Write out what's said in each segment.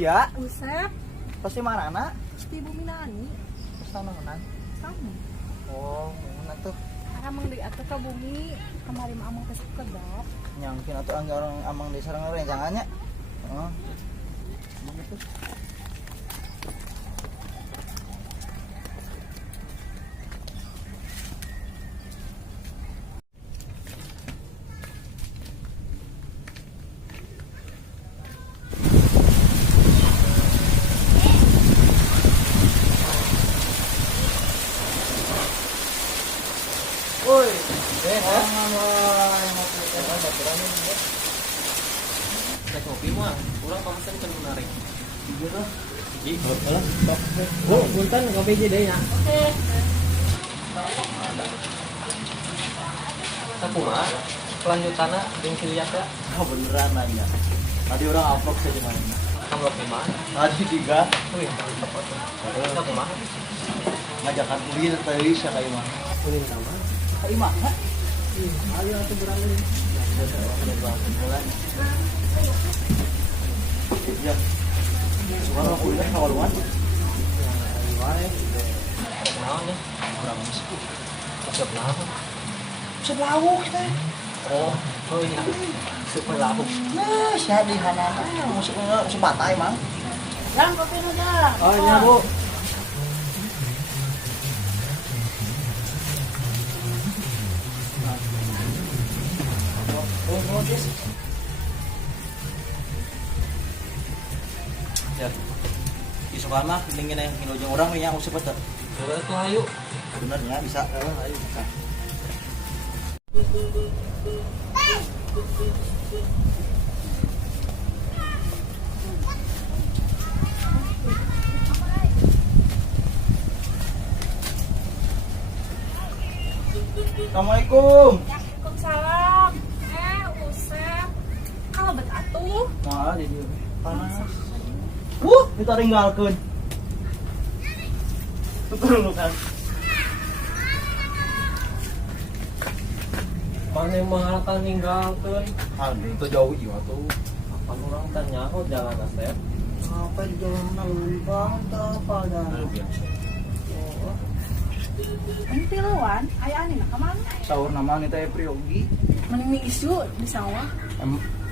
Iya. Usep. Pasti mana anak? Pasti Ibu Minani. Sana mana? Sama. Oh, mana tuh? Amang di atuh ka bumi. Kemarin mah amang kesuk kedap. Nyangkin atau anggar orang amang di sarang rencangannya. Oh. Begitu. Woi, jangan lah, ngopi teh baturannya ya. Teh kopi mah, kurang pamasan kan menarik. Iya tuh. Ih, kalau bu, punten kopi aja deh ya. Oke. Tapi mah, kelanjutannya yang dilihat ya. Ah beneran nanya. Tadi orang upload saja mana? Kamu lagi mana? Tadi tiga Wih, tapi mah, ngajakan ulin tadi siapa kayak mana? ulin sama. Kayak mana? Ayo atuh berani. Ya. Sekarang aku udah kawaluan. Ayo wae. Kenalan ya. Orang masih. Sebelah. Sebelawuk kita. Oh iya. Sebelah. Nah, saya di hanana. Musuhnya sebatai mang. Yang kopi nu dah. Oh iya bu. Ya. Isukan mah dingin yang nginojong orang nya usah betul. Coba tuh ayo. Benernya bisa. Ayo bisa. Assalamualaikum. Waalaikumsalam. Usep. Kalau bet atuh. Nah, jadi panas. Kita tinggalkan. Betul lu kan. Mana mah akan ninggalkeun? Aduh, itu jauh juga tuh. Apa orang tanya kok jalan Asep? Apa di jalan Bang? Pada. Ini piluan, aya anina ka mana? Sahur nama nih teh Priyogi. Mending mi isu di sawah.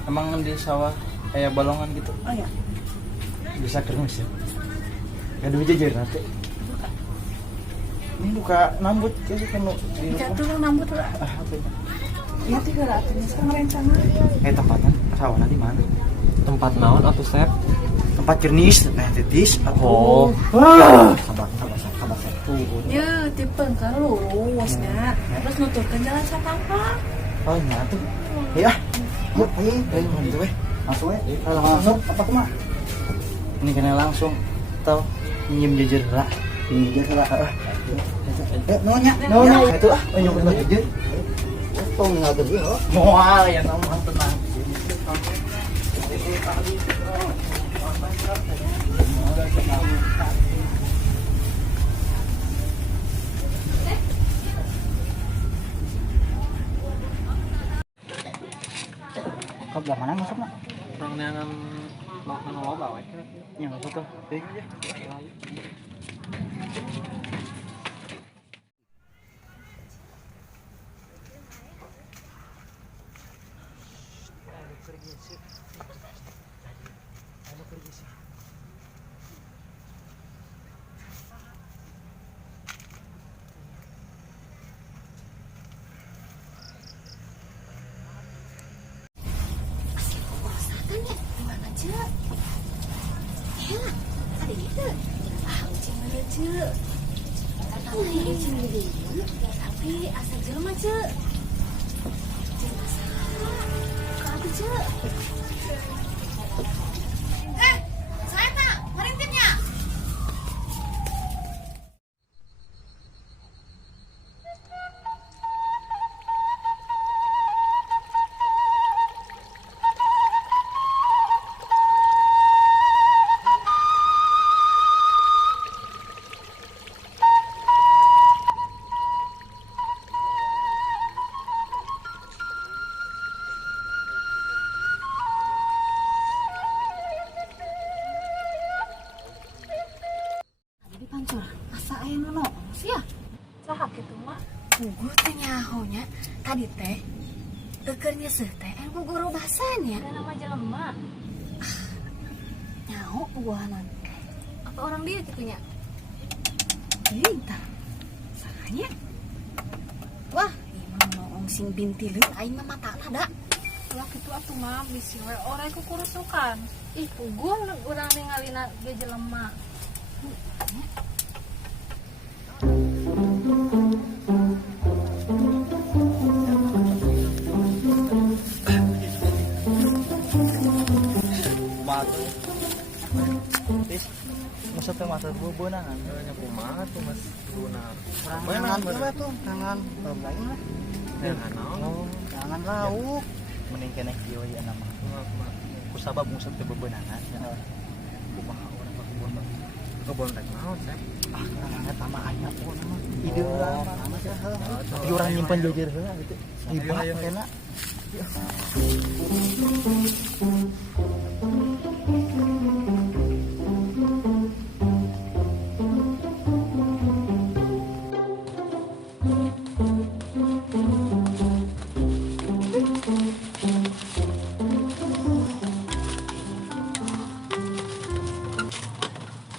Emang di sawah kayak balongan gitu. Oh ya. Bisa kermes ya. Gaduh jajar nanti. Ini luka nambut kayak penuh di rumah. Jatuh lang nambut lah. Apa ini? Ya tiga ratus sekarang rencana. Tempatnya sawah di mana? Tempat naon atuh Sep? Tempat jernis, titis. Oh. Sabar. Ya tipe kan lulusnya. Terus nuturkan jalan Satangka. Oh nyatu. Ya. Yuk, ayo gitu weh. Masuk weh. Kalau langsung apa tuh mah? Ini kena langsung tahu minjem jajar lah. Minjem jajar lah. Nonya. Itu nyumput jajar. Tong ngatur ge, oh. Moal ya nomor tenang. Kau belah mana masuk nak? Orang neangan makan loba we. Yang apa tuh? Aja. Gimana cek? Ya, ada itu. Ah, ucing mana cek? Tapi ucing ini, tapi asal jelma cek. Jelma salah. Kau cek. Saya tak merintipnya. aya nu noong sia. Saha kitu mah? Puguh teh nyahonya tadi teh keur nyeseuh teh anu guru bahasanya. Ada nama jelema. Nyaho puguhanan. Apa orang dia kitunya? Pintar. Sakanya. Wah, ieu mah noong sing bintileun aing mah matana da. Lah kitu atuh mah bisi we orang ku kurusukan. Ih puguh urang ningalina ge jelema. Matu. Tis, masa teh mata beunangan. Nya kumaha tuh Mas Bruna. Beunangan we tuh, tangan lain lah. Jangan naon. Jangan lauk. Mending keneh kieu ya nama. Ku sabab musab teh beunangan. Kumaha urang bakubon. Kebon rek naon, Sep? Ah, karena tambah aya pun mah. Ide lah. Tapi urang nyimpen jajar heula gitu. Hibah kena.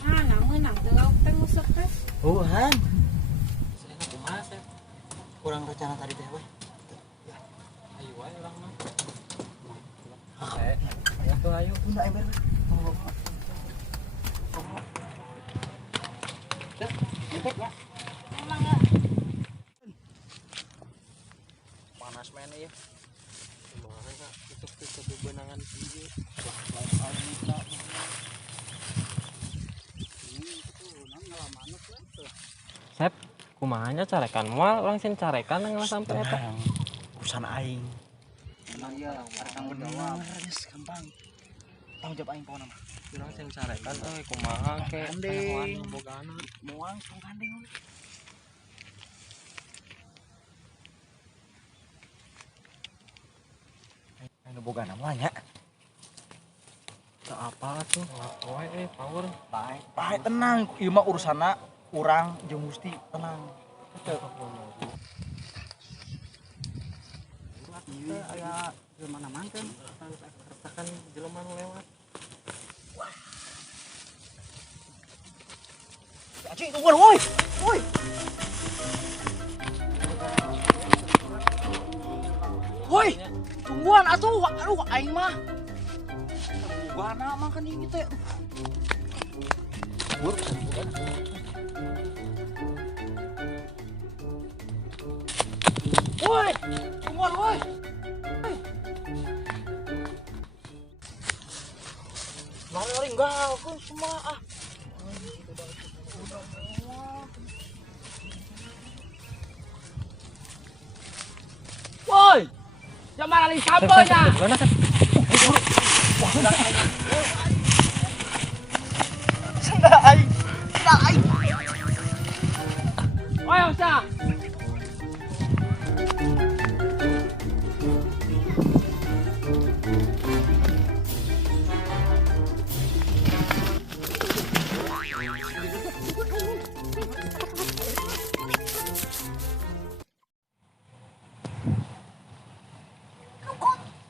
Ah, namun nang teu teh ngusep teh. Han. Saya kumaha, Sep? Kurang rencana tadi teh we. Ayo wae urang mah. Ayo tuh ayo. Tunda ember. Emang ya. Panas men ieu. Kumaha ka tutup bebenangan ieu. Sep, kumahanya carekan moal orang sing carekan nang sampai eta. Urusan aing. Emang ieu rekang bener geus gampang. Tanggung jawab aing pokona mah. Urang sing carekan euy kumaha ke Gandeng. bogana. Moal tong gandeng we. Anu bogana mah nya. Teu apa tuh? Poe power. Bae tenang, ieu mah urusanna urang jeung Gusti, tenang. Ieu aya mana mangkeun. Kertakan jelema nu lewat. Anjing tungguan woi. Woi. Woi, tungguan atuh. Aduh aing mah. Bogana mah kan ieu teh. Woi, tungguan woi. Lari-lari enggak, aku semua ah. Woi, jangan lari sampelnya. Mana Sep? Senda aing. Ayo, Sa.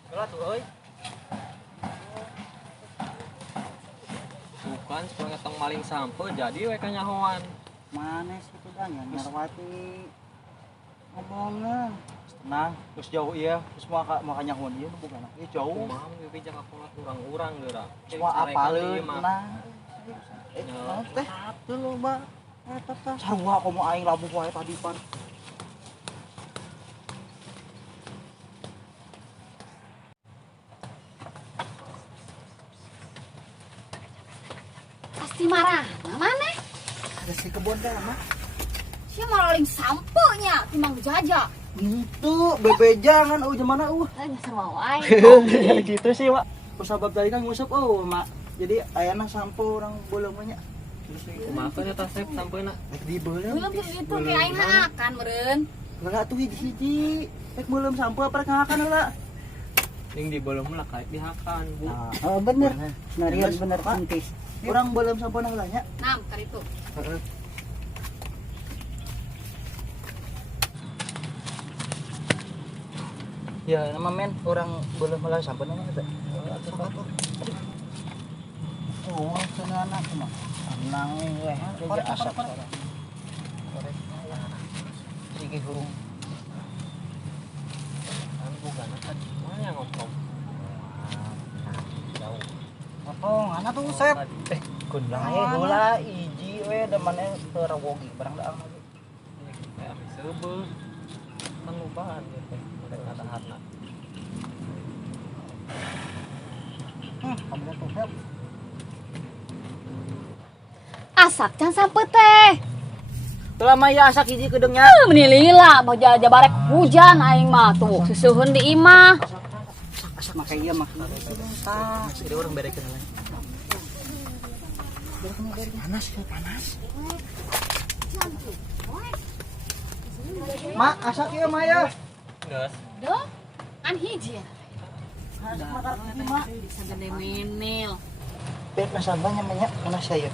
Lah tuh euy. Bukan sepuluh ngetong maling sampo jadi we kanyahoan. Mana sih itu kan yang nyarwati ngomongnya tenang terus jauh iya terus makanya hon iya bukan iya jauh Kumaha we bijak aku urang-urang geura. semua apaleun tenang Ya. teh dulu mbak eta teh sarua komo aing labuh wae tadi pan Pasti marah. Nah, mana? ada si kebon teh mah Sia maroling samponya timbang jaja. gitu bebejangan gimana Nyasar wae. gitu sih Wak kusabab tadi kan ngusap mak jadi ayana sampo orang bolong banyak Kumaha teh eta Sep sampeuna? rek di belum Belum gitu kayak aing hakan meureun. enggak tuh hiji-hiji rek belum sampo apa rek ngakan heula Ning di belum lah kayak dihakan, Bu. oh bener narian bener Pak orang belum sampo heula nya Nam kali itu. Ya, nama men orang boleh malah sampai nama ada. Oh, sana anak mah. Anang we, jadi asap sekarang. Korek. Sige hurung. Kan bukan tadi mana yang ngomong. Jauh. Oh, anak tuh sep. Kun lae heula iji we da maneh terawogi barang daang lagi. Kayak sebel. Kan lupaan gitu. Udah ada harna. Kamu tuh sep. Asak can sampe teh. Teu mah ya asak hiji kedeungnya. Menilila mau jabarek hujan aing mah tuh susuhun di imah. Asak mah kayak ieu mah. Tah, jadi orang berekeun lain. Panas ya, panas. Mak, asak ieu mah ya. Geus. Duh, kan hiji ya. Mak bisa gede menil. Bet nasabahnya banyak panas saya.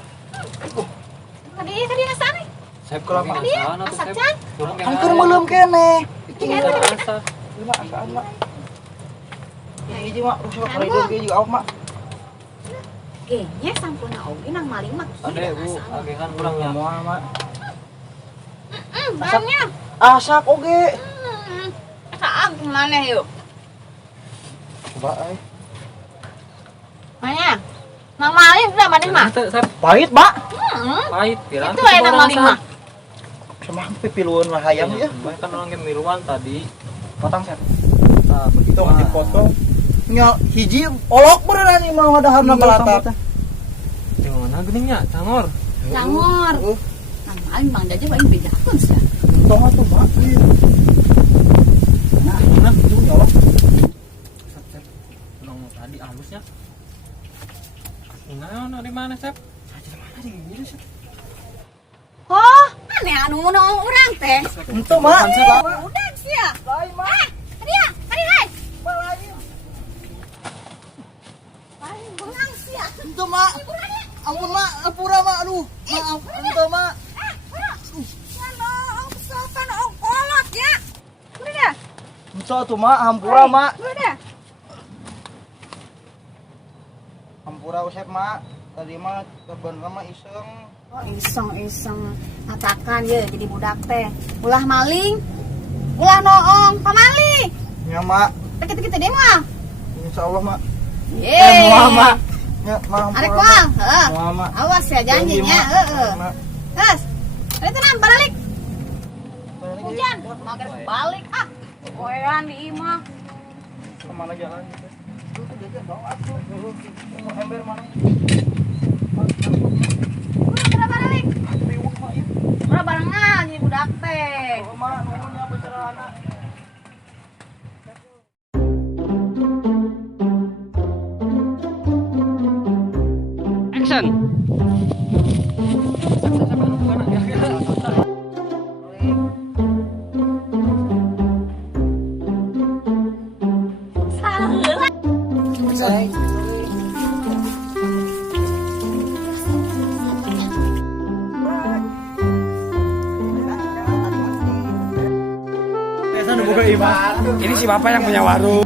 Tadi nasane. Saya kurang masalah atuh Asak saya. can. Kan keur meulem kene. Rasa. Ieu mah asaan mak. Ya hiji mak, rusak karidung ge juga awak mak. Kayaknya sampulna oge nang maling mah. Ade Bu, agehan urang Ya nya. moal mak. Barangnya. Asak oge. Saam kemana yuk? Coba ai. Mana? Nang maling sudah maning mah. Saya Pahit, Mak. pahit pirang. Itu enak maling mah. Sama pipiluan lah hayam ya. Banyak kan orang yang miluan tadi. Potong set. Nah, begitu dipotong. Nya hiji olok beneran ieu mah wadahana balata. Di mana geningnya? Cangor. Cangor. Nang maling mang daje paling bedakeun sih. Untung atuh, Mak. Nah, bener itu nyolok. Nong tadi halusnya. Nah, di mana, Sep? Oh, aneh anu nong urang teh. Itu, Mak. Udah sia. Lain, Mak. Dia, hai. Lain. Paling bengang sia. Itu, Mak. Ampun, Mak. Ampura, Mak. Aduh. Maaf. Itu, Mak. Ong sopan ong kolot ya. Udah dah. Itu tuh, Mak. Hampura, Mak. Udah dah. Hampura usep, Mak. Tadi mah sebenarnya mah iseng. Oh, iseng katakan ya jadi budak teh. Ulah maling. Ulah noong pamali. Ya, Mak. Kita deh mah. Insyaallah, Mak. Yeay. Moal, Mak. Ya, Mak. Arek moal, heeh. Moal, Mak. Awas ya janjinya, heeh. Terus, ada tenang balik. Hujan, mager balik ah. Koean di imah. Kemana jalan gitu? Ember mana? Udah balik. Udah barengan jadi budak teh. Mak, nuhunnya becerana. Action. Say. Ini si bapak yang punya warung.